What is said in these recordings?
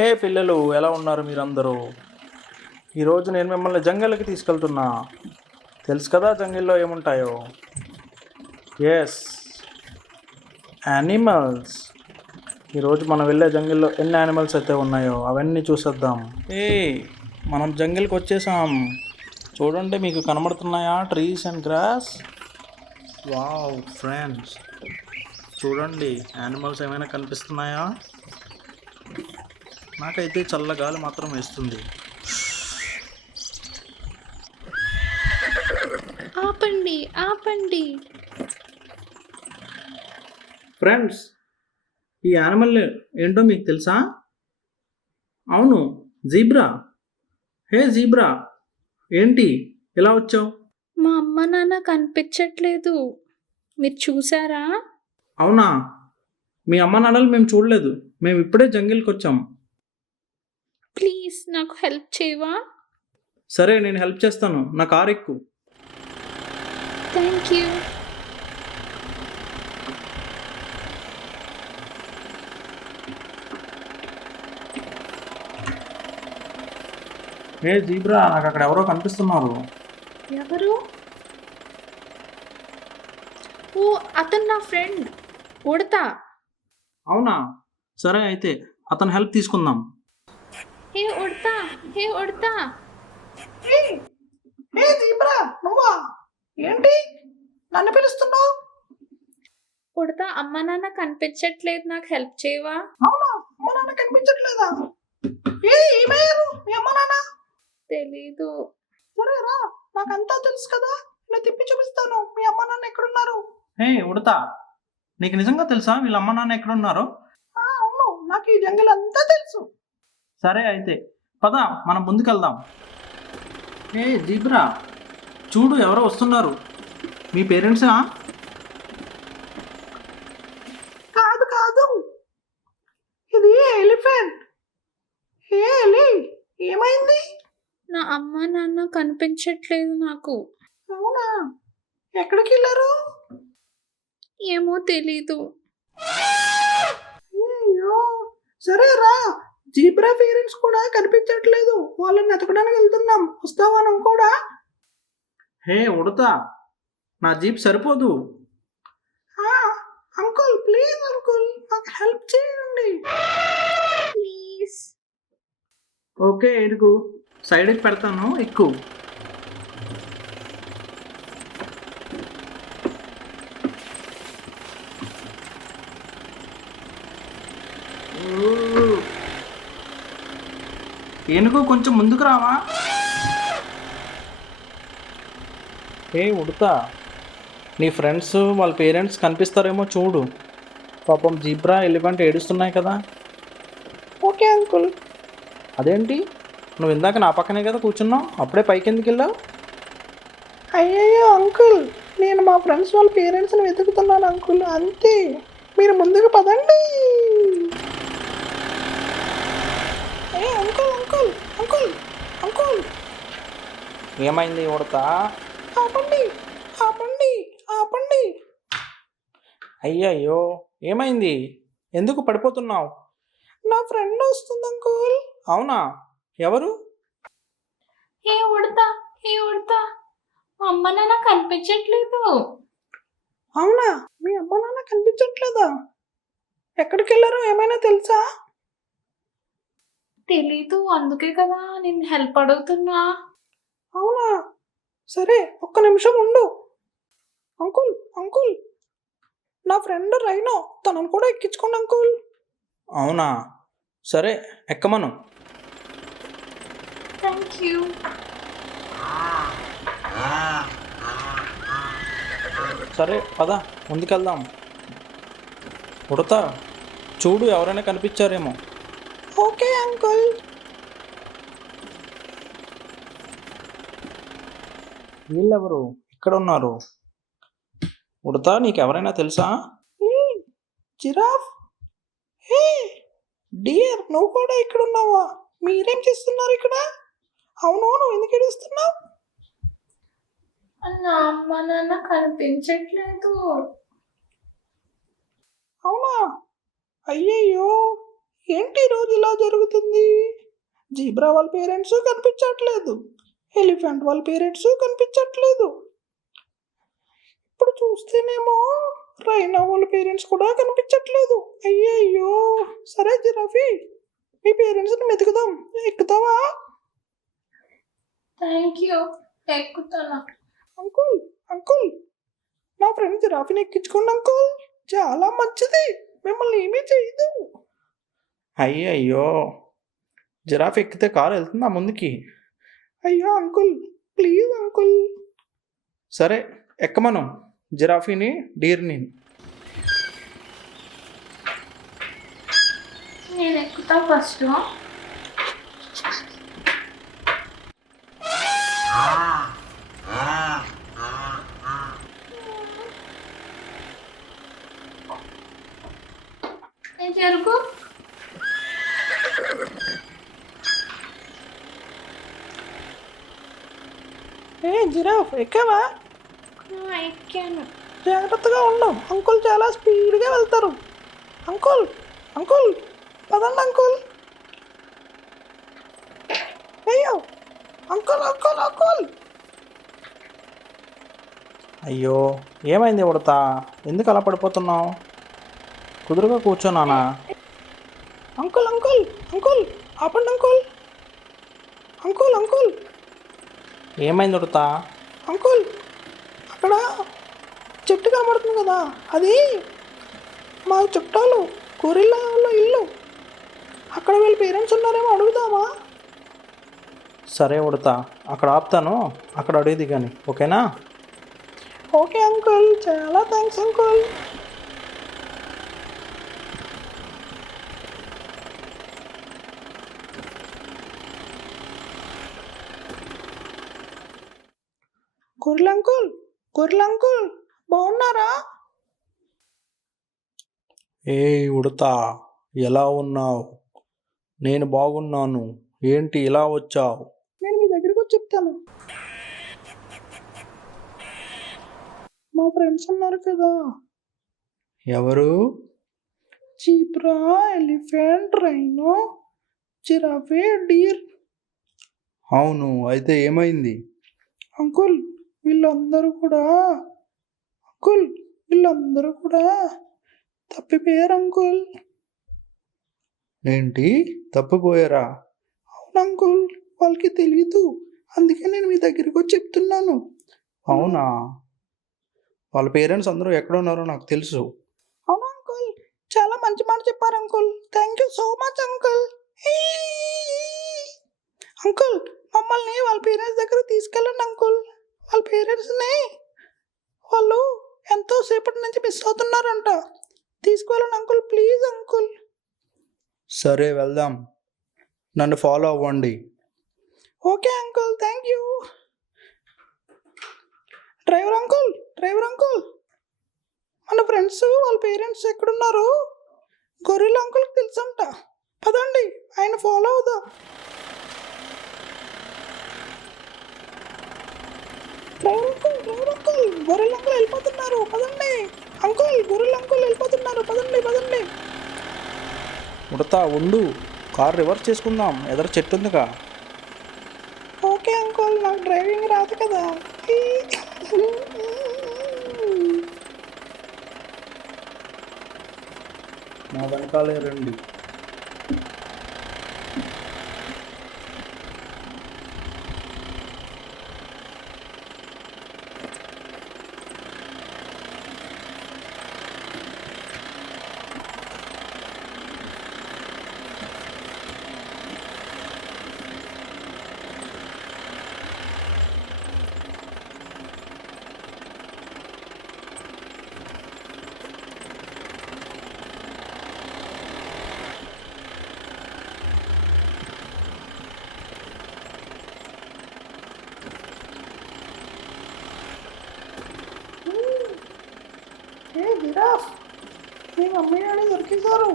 హే పిల్లలు, ఎలా ఉన్నారు మీరందరూ? ఈరోజు నేను మిమ్మల్ని జంగల్కి తీసుకెళ్తున్నా. తెలుసు కదా జంగిల్లో ఏముంటాయో? Yes, animals. ఈరోజు మనం వెళ్ళే జంగిల్లో ఎన్ని యానిమల్స్ అయితే ఉన్నాయో అవన్నీ చూసేద్దాం. ఏ, మనం జంగిల్కి వచ్చేసాం. చూడండి, మీకు కనబడుతున్నాయా trees and grass? Wow friends, చూడండి యానిమల్స్ ఏమైనా కనిపిస్తున్నాయా? నాకైతే చల్లగాలి మాత్రం వేస్తుంది. ఆపండి ఆపండి. ఫ్రెండ్స్, ఈ యానిమల్ ఏంటో మీకు తెలుసా? అవును, జీబ్రా. హే జీబ్రా, ఏంటి ఇలా వచ్చావు? మా అమ్మ నాన్న కనిపించట్లేదు, మీరు చూసారా? అవునా, మీ అమ్మ నాన్నలు మేము చూడలేదు. మేము ఇప్పుడే జంగిల్కి వచ్చాం. ప్లీజ్ నాకు హెల్ప్ చేయవా? సరే, నేను హెల్ప్ చేస్తాను. నా కారు ఎక్కు. Thank you. హే జీబ్రా, నాకు అక్కడ ఎవరో కనిపిస్తున్నారు. ఎవరు? ఓ, అతను నా ఫ్రెండ్ ఉడతా. అవునా, సరే అయితే అతని హెల్ప్ తీసుకుందాం. హే ఉడతా, హే ఉడతా. హే జీబ్రా, నువ్వా? ఏంటి నన్ను పిలుస్తున్నావు? ఉడతా, అమ్మ నాన్న కనిపించట్లేదు, నాకు హెల్ప్ చేయవా? అవునా, అమ్మ నాన్న కనిపించట్లేదా? ఏమయ్యారు మీ అమ్మ నాన్న? తెలీదు. సరే రా, నాకంతా తెలుసు కదా, నేను తిప్పి చూపిస్తాను మీ అమ్మ నాన్న ఎక్కడున్నారు. హే ఉడతా, నీకు నిజంగా తెలుసా వీళ్ళ అమ్మ నాన్న ఎక్కడున్నారో? అవును, నాకు ఈ జంగల్ అంతా తెలుసు. సరే అయితే పద, మనం ముందుకెళ్దాం. ఏ జీబ్రా, చూడు ఎవరో వస్తున్నారు. మీ పేరెంట్సా? కాదు కాదు, ఇది ఎలిఫెంట్. హే ఎలి, ఏమైంది? నా అమ్మ నాన్న కనిపించట్లేదు నాకు. అవునా, ఎక్కడికి వెళ్ళారు? ఏమో తెలీదు. అయ్యో, సరే రా, జీబ్రా పేరెంట్స్ కూడా కనిపించట్లేదు, వాళ్ళని ఎతకడానికి వెళ్తున్నాం. వస్తావా నువ్వు కూడా? హే ఉడతా, నా జీప్ సరిపోదు. అంకుల్ ప్లీజ్ అంకుల్, నాకు హెల్ప్ చేయండి. ప్లీజ్. ఓకే, ఇరుకు, సైడ్కి పెడతాను, ఎక్కు. ఏనుగు కొంచెం ముందుకు రావా? ఏ ఉడతా, నీ ఫ్రెండ్స్ వాళ్ళ పేరెంట్స్ కనిపిస్తారేమో చూడు. పాపం జీబ్రా ఎలిఫెంట్ ఏడుస్తున్నాయి కదా. Okay uncle. అదేంటి, నువ్వు ఇందాక నా పక్కనే కదా కూర్చున్నావు, అప్పుడే పైకి ఎందుకు వెళ్ళావు? అయ్యయ్యో అంకుల్, నేను మా ఫ్రెండ్స్ వాళ్ళ పేరెంట్స్ని వెతుకుతున్నాను అంకుల్, అంతే. మీరు ముందుకు పదండి. Uncle uncle uncle uncle. ఏమైంది ఉడతా? ఆపండి ఆపండి ఆపండి. అయ్యయ్యో, ఏమైంది? ఎందుకు పడిపోతున్నావు? నా ఫ్రెండ్ వస్తుంది అంకుల్. అవునా, ఎవరు? హే ఉడతా, హే ఉడతా, మా అమ్మ నాన్న కనిపించట్లేదు. అవునా, మీ అమ్మ నాన్న కనిపించట్లేదా? ఎక్కడికి వెళ్ళారో ఏమైనా తెలుసా? తెలీదు, అందుకే కదా నేను హెల్ప్ అడుగుతున్నా. అవునా, సరే ఒక్క నిమిషం ఉండు. అంకుల్ అంకుల్, నా ఫ్రెండ్ రైనో, తనను కూడా ఎక్కించుకోండి అంకుల్. అవునా, సరే ఎక్కమను. Thank you. సరే పద, ముందుకెళ్దాం. ఉడతా, చూడు ఎవరైనా కనిపించారేమో. Okay uncle. వీళ్ళెవరు ఇక్కడ ఉన్నారు? ఉడతా, నీకెవరైనా తెలుసా? జిరాఫ్. హే డియర్, నువ్వు కూడా ఇక్కడ ఉన్నావా? మీరేం చేస్తున్నారు ఇక్కడ? అవును, నువ్వు ఎందుకు ఏడుస్తున్నావు? నా అమ్మ నాన్న కనిపించట్లేదు. అవునా, అయ్యయ్యో, ఏంటి రోజు ఇలా జరుగుతుంది? జీబ్రా వాళ్ళ పేరెంట్స్ కనిపించట్లేదు, ఎలిఫెంట్ వాళ్ళ పేరెంట్స్ కనిపించట్లేదు. ఇప్పుడు చూస్తేనేమో రైనా వాళ్ళ పేరెంట్స్ కూడా కనిపించట్లేదు. అయ్యయ్యో. సరే జిరాఫీ, మీ పేరెంట్స్ని వెతుకుదాం. ఎక్కుతావా? Thank you. ఎక్కుతాను. అంకుల్, అంకుల్, నా ఫ్రెండ్ జిరాఫీని ఎక్కించుకోండి అంకుల్. చాలా మంచిది, మిమ్మల్ని ఏమీ చేయదు. అయ్యయ్యో, జిరాఫీ ఎక్కితే కారు వెళ్తుందా ముందుకి? అయ్యో అంకుల్, ప్లీజ్ అంకుల్. సరే ఎక్కమను జిరాఫీని, డీర్ని. నేను ఎక్కుతా ఫస్ట్. నేను జరుగు. ఏ జిరాఫ్, ఎక్కావా? ఎక్కాను. జాగ్రత్తగా ఉండు, అంకుల్ చాలా స్పీడ్గా వెళ్తారు. అంకుల్, అంకుల్, పదండి అంకుల్. అయ్యో అంకుల్, అంకుల్, అంకుల్. అయ్యో, ఏమైంది ఉడతా? ఎందుకు అలా పడిపోతున్నావు? కుదురుగా కూర్చోనానా? అంకుల్, అంకుల్, అంకుల్, ఆపండి అంకుల్. Uncle, uncle. ఏమైంది ఉడతా? అంకుల్, అక్కడ చెట్టు కనబడుతుంది కదా, అది మా చుట్టాలు గొరిల్లా వాళ్ళ ఇల్లు. అక్కడ వీళ్ళ పేరెంట్స్ ఉన్నారేమో అడుగుదామా? సరే ఉడతా, అక్కడ ఆపుతాను, అక్కడ అడిగిది కానీ, ఓకేనా? ఓకే అంకుల్, చాలా థ్యాంక్స్ అంకుల్. గొర్రెల అంకుల్, గొర్రెల అంకుల్, బాగున్నారా? ఏ ఉడతా, ఎలా ఉన్నావు? నేను బాగున్నాను. ఏంటి ఇలా వచ్చావు? నేను మీ దగ్గరికి వచ్చి చెప్తాను. మా ఫ్రెండ్స్ ఉన్నారు కదా. ఎవరు? Zebra, elephant, rhino, giraffe, deer. అవును, అయితే ఏమైంది? అంకుల్, వీళ్ళందరూ కూడా తప్పిపోయారు అంకుల్. ఏంటి, తప్పిపోయారా? అవును అంకుల్, వాళ్ళకి తెలియదు, అందుకే నేను మీ దగ్గరికి వచ్చి చెప్తున్నాను. అవునా? వాళ్ళ పేరెంట్స్ అందరూ ఎక్కడ ఉన్నారో నాకు తెలుసు. అవును అంకుల్, చాలా మంచి మాట చెప్పారు uncle. Thank you so much uncle. Uncle, మమ్మల్ని వాళ్ళ పేరెంట్స్ దగ్గర తీసుకెళ్ళండి అంకుల్. వాళ్ళ పేరెంట్స్ని వాళ్ళు ఎంతో సేపటి నుంచి మిస్ అవుతున్నారంట. తీసుకువెళ్ళండి అంకుల్, ప్లీజ్ అంకుల్. సరే వెళ్దాం, నన్ను ఫాలో అవ్వండి. Okay uncle, thank you. Driver uncle, driver uncle, మన ఫ్రెండ్స్ వాళ్ళ పేరెంట్స్ ఎక్కడున్నారు? గొర్రెల అంకుల్కి తెలుసంట, పదండి ఆయన ఫాలో అవుదాం. డ్రైవర్ అంకుల్, గొర్రెల అంకుల్ వెళ్ళిపోతున్నారు, పదండి. అంకుల్, గొర్రెల అంకుల్ వెళ్ళిపోతున్నారు, పదండి పదండి. ఉడతా ఉండు, కార్ రివర్స్ చేసుకుందాం, ఎదర చెట్టు ఉందిగా. ఓకే అంకుల్, నాకు డ్రైవింగ్ రాదు కదా. నా వెనకాలే రండి. ఏ జిరాఫ్, మీ మమ్మీ డాడీ దొరికేశారు.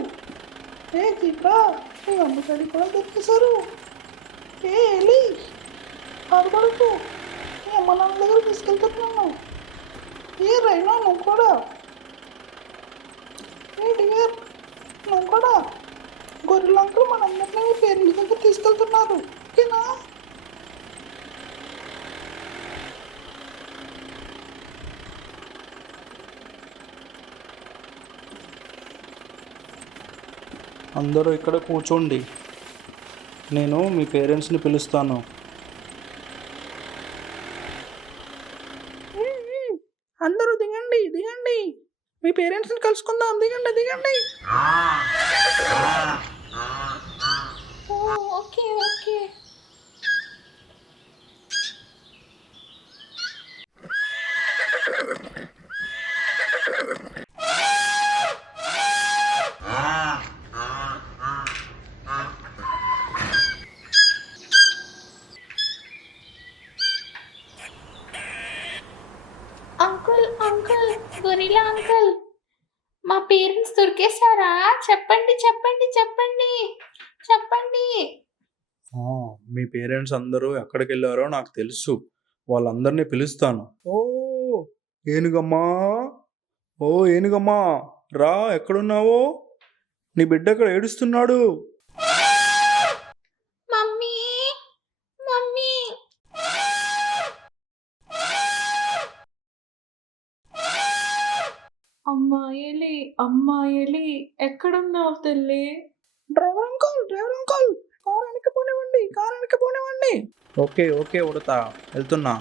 ఏ జీబ్రా, మీ మమ్మీ డాడీ కూడా దొరికేశారు. ఏ ఎలి, బాధపడకు, మీ అమ్మ నాన్న దగ్గర తీసుకెళ్తున్నాను. ఏ రైనా, నువ్వు కూడా. ఏ డియర్, నువ్వు కూడా. గొర్రెల అంకుల్ మనందరినీ మీ పేరెంట్స్ దగ్గర తీసుకెళ్తున్నారు, ఓకేనా? అందరూ ఇక్కడ కూర్చోండి, నేను మీ పేరెంట్స్ని పిలుస్తాను. అందరూ దిగండి దిగండి, మీ పేరెంట్స్ని కలుసుకుందాం, దిగండి దిగండి. ఓ, okay okay. Uncle uncle, gorilla uncle, మా పేరెంట్స్ దొరికేశారా? చెప్పండి చెప్పండి చెప్పండి చెప్పండి. మీ పేరెంట్స్ అందరూ ఎక్కడికి వెళ్ళారో నాకు తెలుసు, వాళ్ళందరినీ పిలుస్తాను. ఓ ఏనుగమ్మా, ఓ ఏనుగమ్మా, రా, ఎక్కడున్నావో? నీ బిడ్డ ఇక్కడ ఏడుస్తున్నాడు. Mummy mummy. అమ్మాయిలి అమ్మాయిలి, ఎక్కడున్నావు తల్లి? Driver uncle, driver uncle, car వెనక్కి పోనివ్వండి, కార్ వెనక్కి పోనివ్వండి. ఓకే ఓకే ఉడతా, వెళ్తున్నా.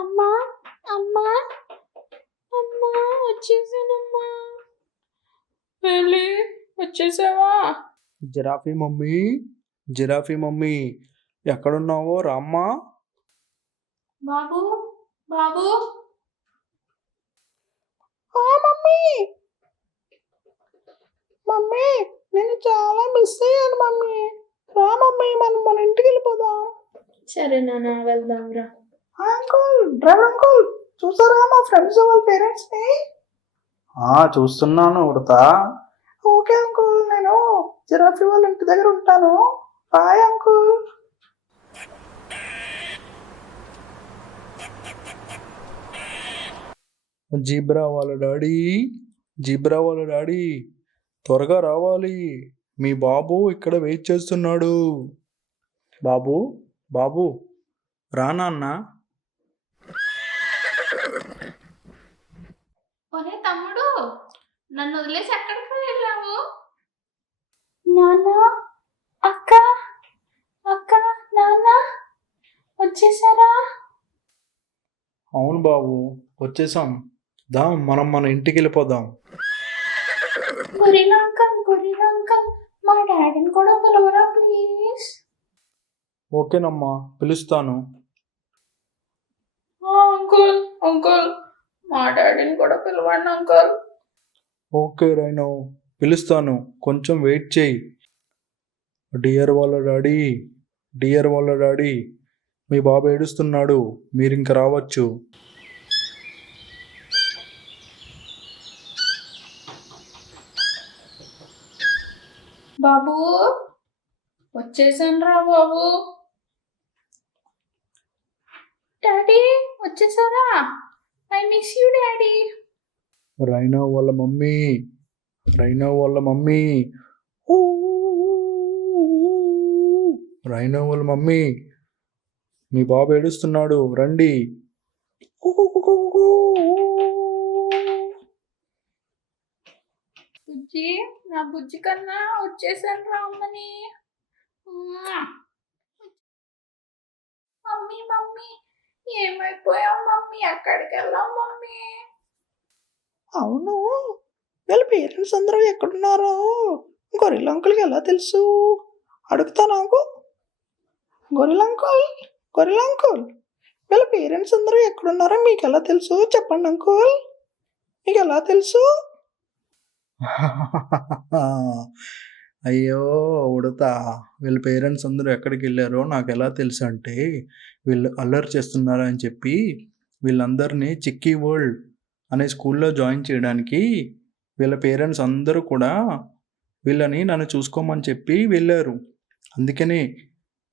అమ్మా అమ్మా అమ్మా, వచ్చేసానమ్మా. వెళ్ళి వచ్చేసావా? జిరాఫీ మమ్మీ, జిరాఫీ మమ్మీ, ఎక్కడున్నావో రామ్మా. బాబు బాబు. మమ్మీ, మమ్మీ, నేను చాలా మిస్ అయ్యాను మమ్మీ. రా మమ్మీ, మనం మన ఇంటికి వెళ్ళిపోదాం. సరే నాన్న, వెళ్దాం రా. అంకుల్, డ్రైవర్ అంకుల్, చూసారా మా ఫ్రెండ్స్ వాళ్ళ పేరెంట్స్ ని? చూస్తున్నాను ఉడతా. ఓకే అంకుల్, నేను జిరాఫీ వాళ్ళ ఇంటి దగ్గర ఉంటాను. Bye uncle. జీబ్రా వాళ్ళ డాడీ, జీబ్రా వాళ్ళ డాడీ, త్వరగా రావాలి, మీ బాబు ఇక్కడ వెయిట్ చేస్తున్నాడు. బాబు, బాబు, రా నాన్న. ఒరే తమ్ముడు, నన్ను వదిలేసి ఎక్కడికి వెళ్ళావు? నాన్న, అక్క, అక్క, నాన్న వచ్చేసారా? అవును బాబు, వచ్చేసాం. దా, మనం మన ఇంటికి వెళ్ళిపోదాం. గొరిలా అంకల్, మా డాడీని కూడా పిలవరా ప్లీజ్? ఓకేనమ్మా, పిలుస్తాను. అంకుల్ అంకుల్, మా డాడీని కూడా పిలవండి అంకుల్. ఓకే రైనో, పిలుస్తాను, కొంచెం వెయిట్ చేయి. డియర్ వాళ్ళ డాడీ, డియర్ వాళ్ళ డాడీ, మీ బాబు ఏడుస్తున్నాడు, మీరు ఇంక రావచ్చు. బాబు, వచ్చేసాను రా బాబు. డాడీ వచ్చేసారా? I miss you daddy. Rhino వాళ్ళ మమ్మీ, రైనో వాళ్ళ మమ్మీ, రైనో వాళ్ళ మమ్మీ, మీ బాబు ఏడుస్తున్నాడు, రండి. బుజ్జి, నా బుజ్జి కన్నా వచ్చేసాను రా అమ్మని. మమ్మీ మమ్మీ, ఏమైపోయావు మమ్మీ? ఎక్కడికి వెళ్ళావు మమ్మీ? అవును, వీళ్ళ పేరెంట్స్ అందరూ ఎక్కడున్నారో గొరిల్లా అంకుల్కి ఎలా తెలుసు? అడుగుతా నాకు. గొరిల్లా అంకుల్, గొరిల్లా అంకుల్, వీళ్ళ పేరెంట్స్ అందరూ ఎక్కడున్నారో మీకు ఎలా తెలుసు? చెప్పండి అంకుల్, మీకు ఎలా తెలుసు? అయ్యో ఉడతా, వీళ్ళ పేరెంట్స్ అందరూ ఎక్కడికి వెళ్ళారో నాకు ఎలా తెలుసు అంటే, వీళ్ళు అల్లరి చేస్తున్నారు అని చెప్పి వీళ్ళందరినీ చిక్కీ వరల్డ్ అనే స్కూల్లో జాయిన్ చేయడానికి వీళ్ళ పేరెంట్స్ అందరూ కూడా వీళ్ళని నన్ను చూసుకోమని చెప్పి వెళ్ళారు. అందుకనే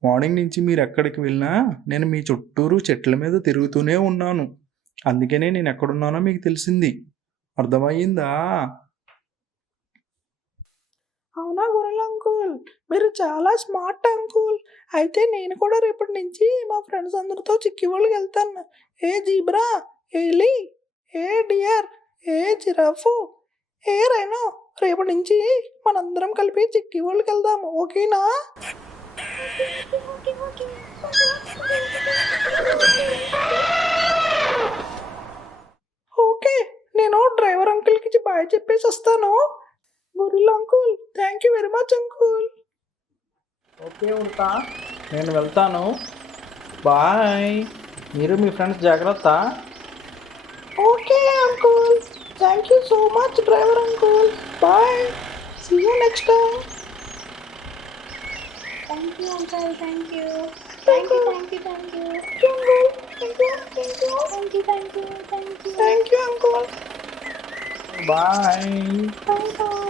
మార్నింగ్ నుంచి మీరు ఎక్కడికి వెళ్ళినా నేను మీ చుట్టూరు చెట్ల మీద తిరుగుతూనే ఉన్నాను. అందుకనే నేను ఎక్కడున్నానో మీకు తెలిసింది. అర్థమయ్యిందా? అవునా గొర్రెల అంకుల్, మీరు చాలా స్మార్ట్ అంకుల్. అయితే నేను కూడా రేపటి నుంచి మా ఫ్రెండ్స్ అందరితో చిక్కి వాళ్ళకి వెళ్తాను. ఏ జీబ్రా, ఏ ఎలి, ఏ డియర్, ఏ జిరాఫు, ఏ రైనో, రేపటి నుంచి మనందరం కలిపి చిక్కి వాళ్ళకి వెళ్దాము. ఓకేనా? ఓకే, నేను డ్రైవర్ అంకుల్కి బాయ్ చెప్పేసి వస్తాను. Gorilla uncle, thank you very much uncle. Okay ఉడతా, నేను వెళ్తాను. బాయ్. మీరు మీ ఫ్రెండ్స్ జాగ్రత్త. Okay uncle, thank you so much driver uncle. Bye, see you next time. Thank you uncle, thank you. Thank you, thank you, thank you. Thank you, thank you, thank you. Thank you uncle. Bye. Bye bye.